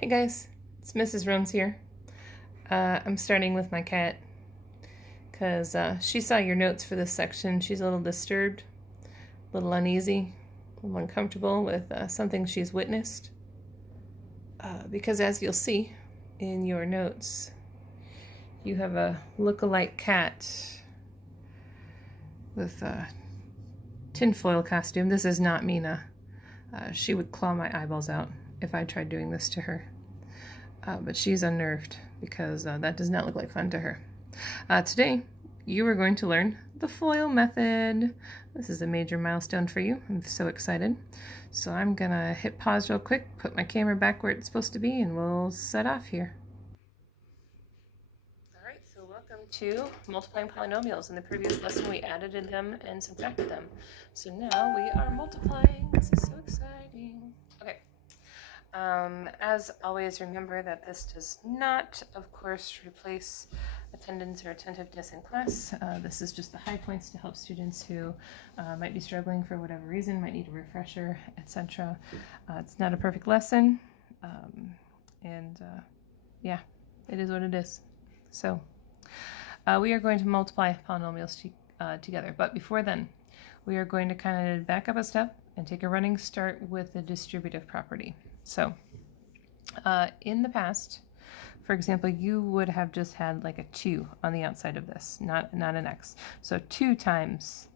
Hey guys, it's Mrs. Runs here. I'm starting with my cat because she saw your notes for this section. She's a little disturbed, a little uneasy, a little uncomfortable with something she's witnessed. Because as you'll see in your notes, you have a look-alike cat with a tinfoil costume. This is not Mina. She would claw my eyeballs out if I tried doing this to her. But she's unnerved because that does not look like fun to her. Today, you are going to learn the FOIL method. This is a major milestone for you. I'm so excited. So I'm gonna hit pause real quick, put my camera back where it's supposed to be, and we'll set off here. All right, so welcome to multiplying polynomials. In the previous lesson, we added them and subtracted them. So now we are multiplying. This is so exciting. Okay. As always, remember that this does not, of course, replace attendance or attentiveness in class. This is just the high points to help students who might be struggling for whatever reason, might need a refresher, etc. It's not a perfect lesson, yeah, it is what it is. So we are going to multiply polynomials together, but before then, we are going to kind of back up a step and take a running start with the distributive property. So in the past, for example, you would have just had like a 2 on the outside of this, not an x. So 2 times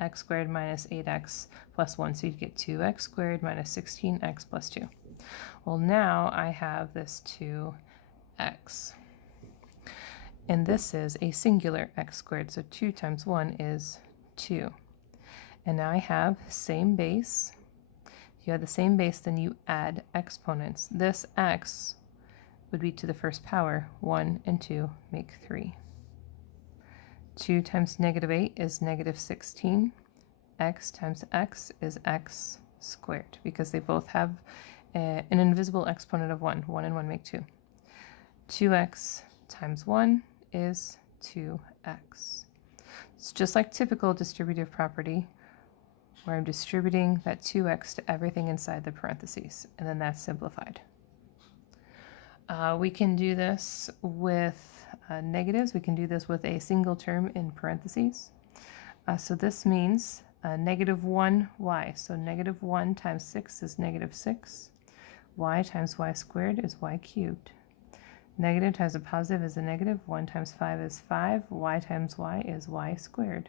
x squared minus 8x plus 1. So you'd get 2x squared minus 16x plus 2. Well, now I have this 2x. And this is a singular x squared. So 2 times 1 is 2. And now I have same base. If you have the same base, then you add exponents. This x would be to the first power. 1 and 2 make 3. 2 times negative 8 is negative 16. X times x is x squared, because they both have an invisible exponent of 1. 1 and 1 make 2. 2x times 1 is 2x. It's just like typical distributive property, where I'm distributing that 2x to everything inside the parentheses, and then that's simplified. We can do this with negatives. We can do this with a single term in parentheses. So this means negative 1y. So negative 1 times 6 is negative 6. Y times y squared is y cubed. Negative times a positive is a negative. 1 times 5 is 5. Y times y is y squared.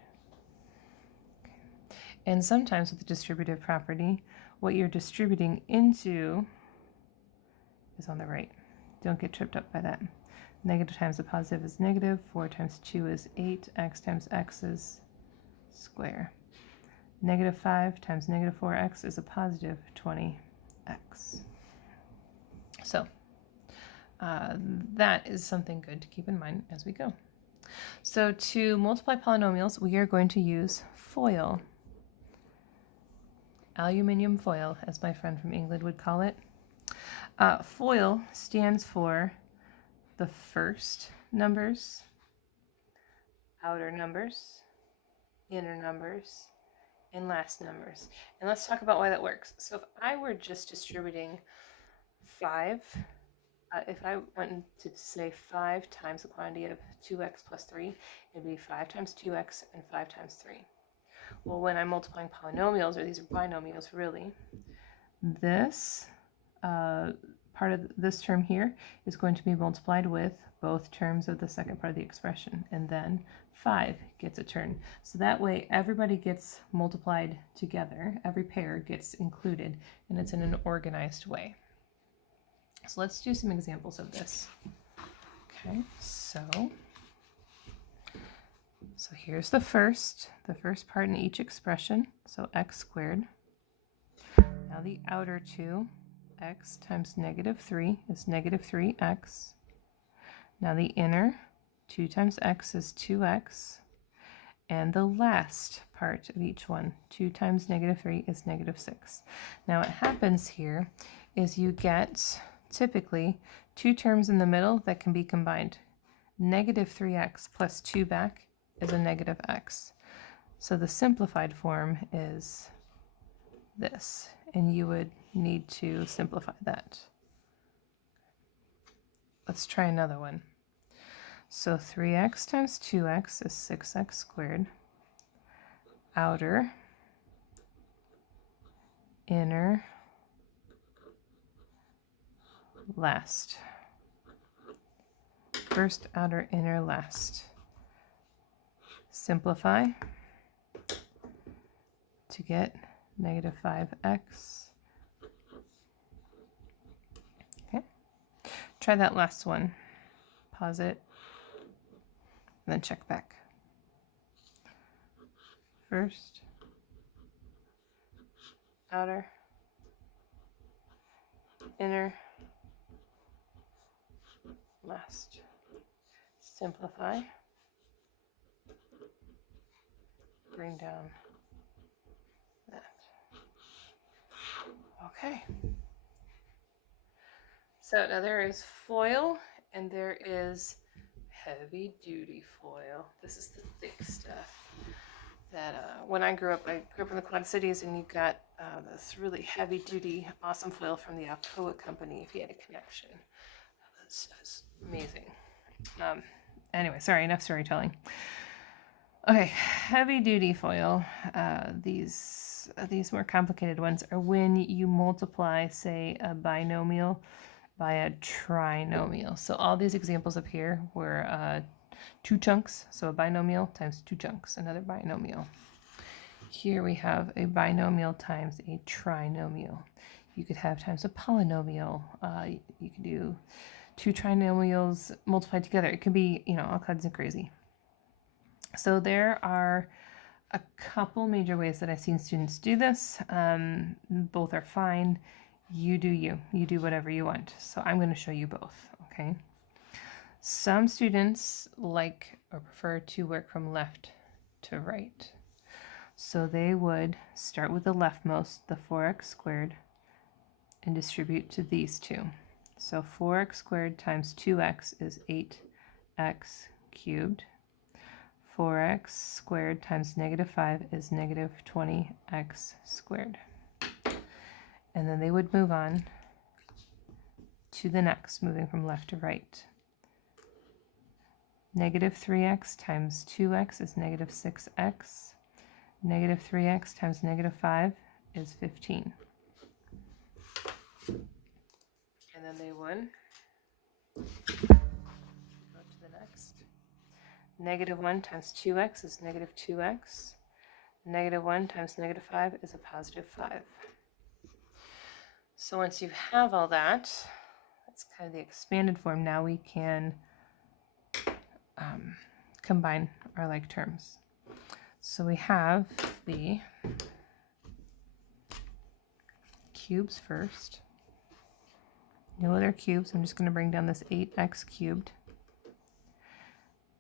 And sometimes with the distributive property, what you're distributing into is on the right. Don't get tripped up by that. Negative times a positive is negative. 4 times 2 is 8. X times x is square. Negative 5 times negative 4x is a positive 20x. So that is something good to keep in mind as we go. So to multiply polynomials, we are going to use FOIL. Aluminium foil, as my friend from England would call it. FOIL stands for the first numbers, outer numbers, inner numbers, and last numbers. And let's talk about why that works. So if I were just distributing 5, if I wanted to say 5 times the quantity of 2x plus 3, it'd be 5 times 2x and 5 times 3. Well, when I'm multiplying polynomials, or these are binomials really, this part of this term here is going to be multiplied with both terms of the second part of the expression, and then 5 gets a turn. So that way everybody gets multiplied together, every pair gets included, and it's in an organized way. So let's do some examples of this. Okay, so here's the first part in each expression, so x squared. Now the outer two, x times negative 3 is negative 3x. Now the inner, 2 times x is 2x. And the last part of each one, 2 times negative 3 is negative 6. Now what happens here is you get typically 2 terms in the middle that can be combined. Negative 3x plus 2 back is a negative x. So the simplified form is this, and you would need to simplify that. let's try another one. So 3x times 2x is 6x squared. Outer, inner, last. First, outer, inner, last. Simplify to get negative 5x. Okay. Try that last one. Pause it, and then check back. First, outer, inner, last. Simplify. Bring down that. Okay. So now there is foil and there is heavy duty foil. This is the thick stuff that when I grew up in the Quad Cities, and you got this really heavy duty awesome foil from the Alcoa company if you had a connection. That stuff is amazing. Anyway, sorry, enough storytelling. Okay, heavy duty foil. These more complicated ones are when you multiply, say, a binomial by a trinomial. So all these examples up here were 2 chunks. So a binomial times 2 chunks, another binomial. Here we have a binomial times a trinomial. You could have times a polynomial. You could do 2 trinomials multiplied together. It could be, all kinds of crazy. So there are a couple major ways that I've seen students do this. Both are fine. You do you. You do whatever you want. So I'm going to show you both, okay? Some students like or prefer to work from left to right. So they would start with the leftmost, the 4x squared, and distribute to these two. So 4x squared times 2x is 8x cubed. 4x squared times negative 5 is negative 20x squared. And then they would move on to the next, moving from left to right. Negative 3x times 2x is negative 6x. Negative 3x times negative 5 is 15. And then they would go to the next. Negative 1 times 2x is negative 2x. Negative 1 times negative 5 is a positive 5. So once you have all that, that's kind of the expanded form. Now we can combine our like terms. So we have the cubes first. You know they're cubes. I'm just going to bring down this 8x cubed.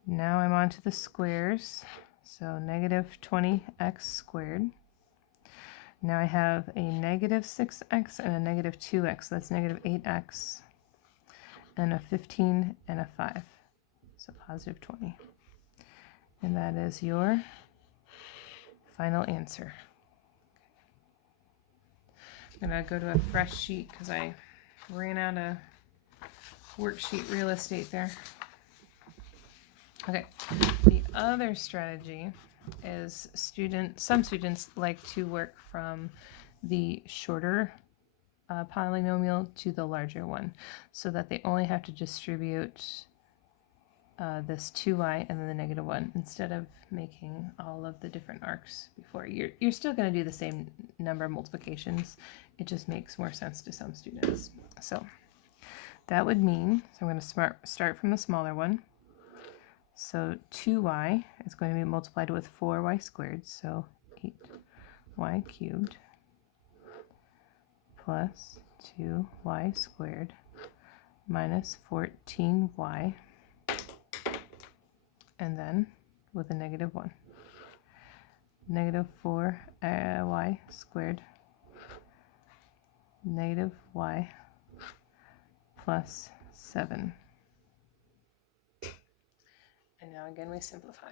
Now I'm on to the squares. So negative 20x squared. Now I have a negative 6x and a negative 2x. So that's negative 8x. And a 15 and a 5. So positive 20. And that is your final answer. I'm going to go to a fresh sheet because I ran out of worksheet real estate there. Okay, the other strategy is some students like to work from the shorter polynomial to the larger one, so that they only have to distribute this 2y and then the negative 1 instead of making all of the different arcs before. You're still going to do the same number of multiplications. It just makes more sense to some students. So that would mean, so I'm going to start from the smaller one. So 2y is going to be multiplied with 4y squared, so 8y cubed plus 2y squared minus 14y, and then with a negative 1. Negative 4y squared negative y plus 7. And now again we simplify.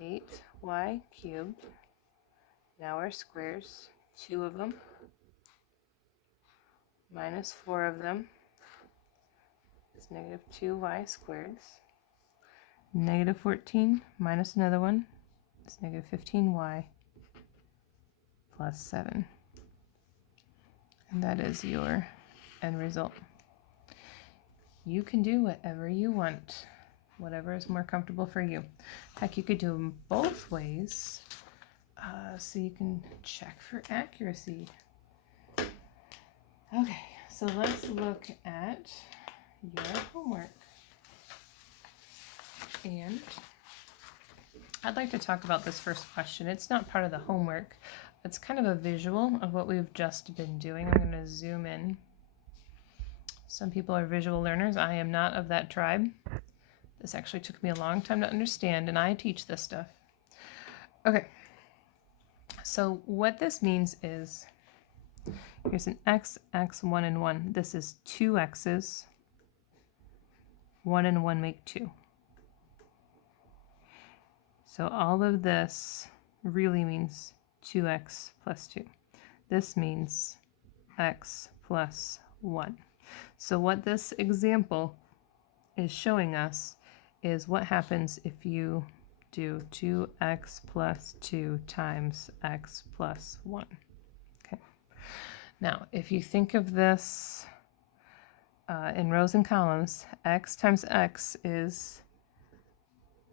8y cubed. Now our squares, 2 of them, minus 4 of them is negative 2y squared. Negative 14 minus another one is negative 15y plus 7. And that is your end result. You can do whatever you want, whatever is more comfortable for you. Heck, you could do them both ways so you can check for accuracy. Okay, so let's look at your homework. And I'd like to talk about this first question. It's not part of the homework. It's kind of a visual of what we've just been doing. I'm going to zoom in. Some people are visual learners. I am not of that tribe. This actually took me a long time to understand, and I teach this stuff. Okay, so what this means is, here's an x, 1, and 1. This is 2 x's. 1 and 1 make 2. So all of this really means 2x plus 2. This means x plus 1. So what this example is showing us is what happens if you do 2x plus 2 times x plus 1. Okay. Now, if you think of this in rows and columns, x times x is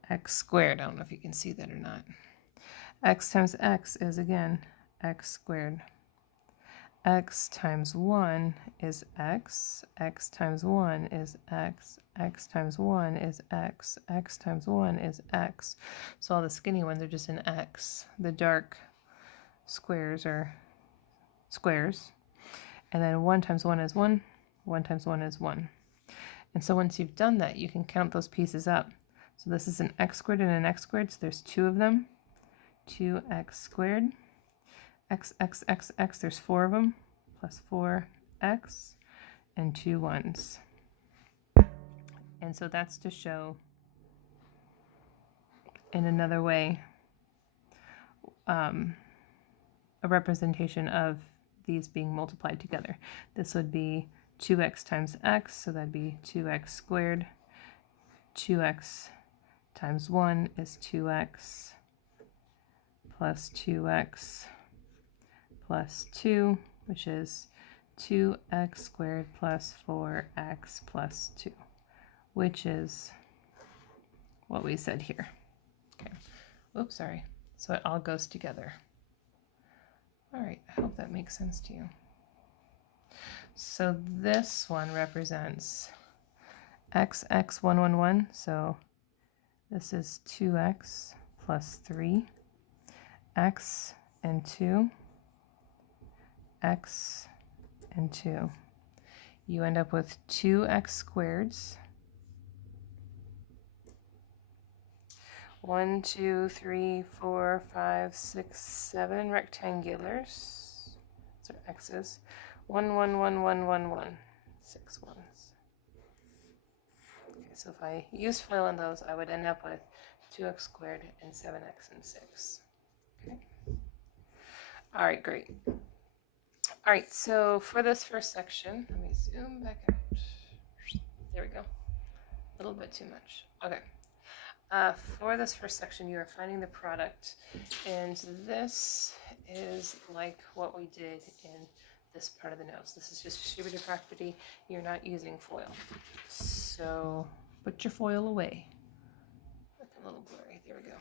x squared. I don't know if you can see that or not. X times x is, again, x squared. X times 1 is x. X times 1 is x. X times 1 is x. X times 1 is x. So all the skinny ones are just an x. The dark squares are squares. And then 1 times 1 is 1. 1 times 1 is 1. And so once you've done that, you can count those pieces up. So this is an x squared and an x squared, so there's 2 of them. 2x squared. X, x, x, x, there's 4 of them, plus 4x, and 2 1s. And so that's to show, in another way, a representation of these being multiplied together. This would be 2x times x, so that'd be 2x squared. 2x times 1 is 2x plus 2x plus 2, which is 2x squared plus 4x plus 2, which is what we said here. Okay. Oops, sorry. So it all goes together. All right, I hope that makes sense to you. So this one represents x, 1, 1, 1. So this is 2x plus 3, x and 2, x and 2. You end up with 2x squareds. 1, 2, 3, 4, 5, 6, 7 rectangulars. Those are x's. 1, 1, 1, 1, 1, 1. 6 ones. Okay, so if I use FOIL on those, I would end up with 2x squared and 7x and 6. Okay. All right, great. All right, so for this first section, let me zoom back out. There we go. A little bit too much. Okay. For this first section, you are finding the product, and this is like what we did in this part of the notes. This is just distributive property. You're not using FOIL. So put your FOIL away. Look a little blurry. There we go.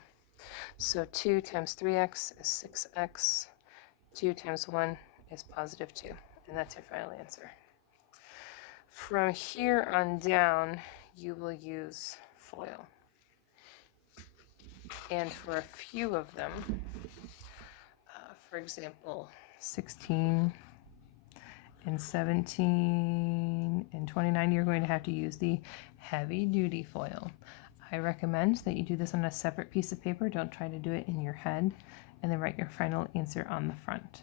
So 2 times 3x is 6x. 2 times 1 is positive 2, and that's your final answer. From here on down, you will use FOIL. And for a few of them, for example, 16 and 17 and 29, you're going to have to use the heavy-duty FOIL. I recommend that you do this on a separate piece of paper. Don't try to do it in your head, and then write your final answer on the front.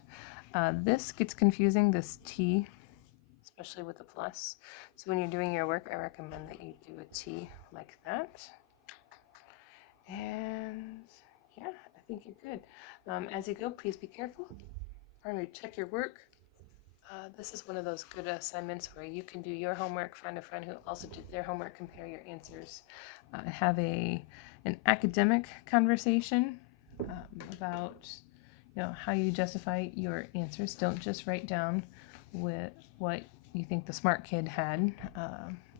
This gets confusing, this T, especially with the plus. So when you're doing your work, I recommend that you do a T like that. And yeah, I think you're good. As you go, please be careful. Check your work. This is one of those good assignments where you can do your homework, find a friend who also did their homework, compare your answers, have an academic conversation about how you justify your answers. Don't just write down with what you think the smart kid had.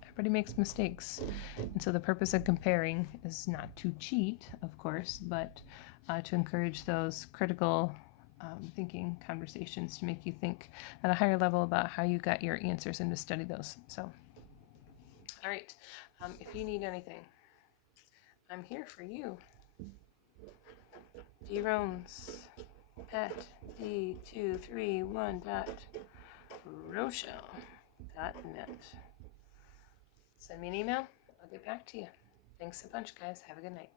Everybody makes mistakes, and so the purpose of comparing is not to cheat, of course, but to encourage those critical thinking conversations to make you think at a higher level about how you got your answers and to study those. So, all right, if you need anything, I'm here for you. DRones, pet d231.rochelle.net. Send me an email. I'll get back to you. Thanks a bunch, guys. Have a good night.